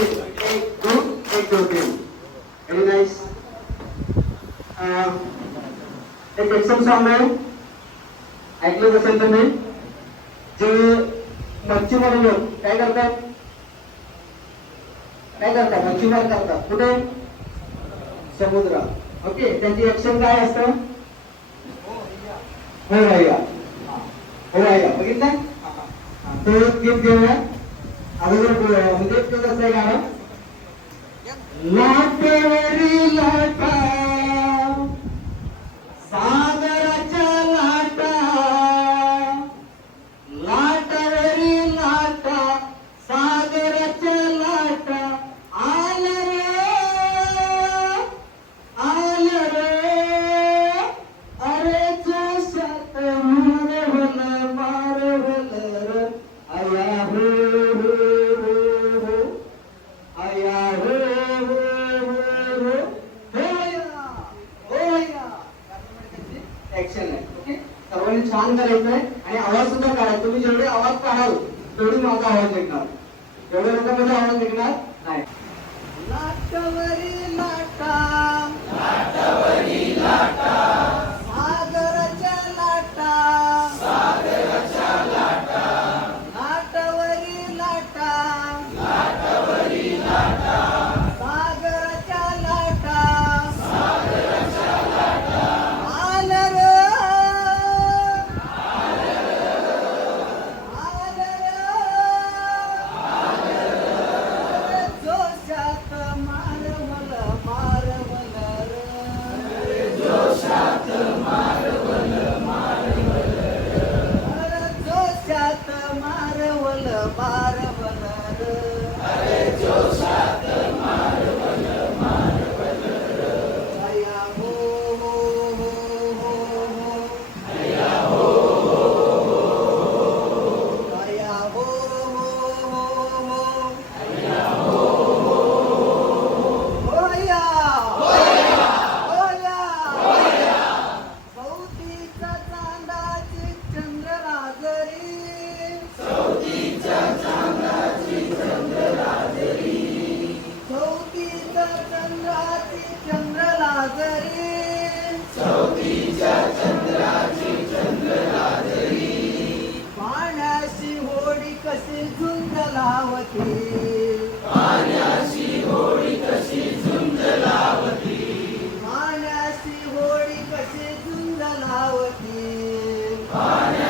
two, eight, असेल तुम्ही जे मच्छीमार काय करतात काय करतात कुठे समुद्रात ओके त्यांची ऍक्शन काय असतं हो राहिला हो राहिला बघितलं तर அதற்கு மிகச்சிறந்த செயலாளர் நாட்டு सर्वांनी छान करायचंय आणि आवाज सुद्धा काढायचा तुम्ही जेवढे आवाज काढाल तेवढी माझा आवाज निघणार. एवढ्या लोकांमध्ये आवाज निघणार नाही. कशी झुंज लावती? पाण्याशी होडी कशी झुंज लावती? पाण्याशी होडी कशी झुंज लावती? निळा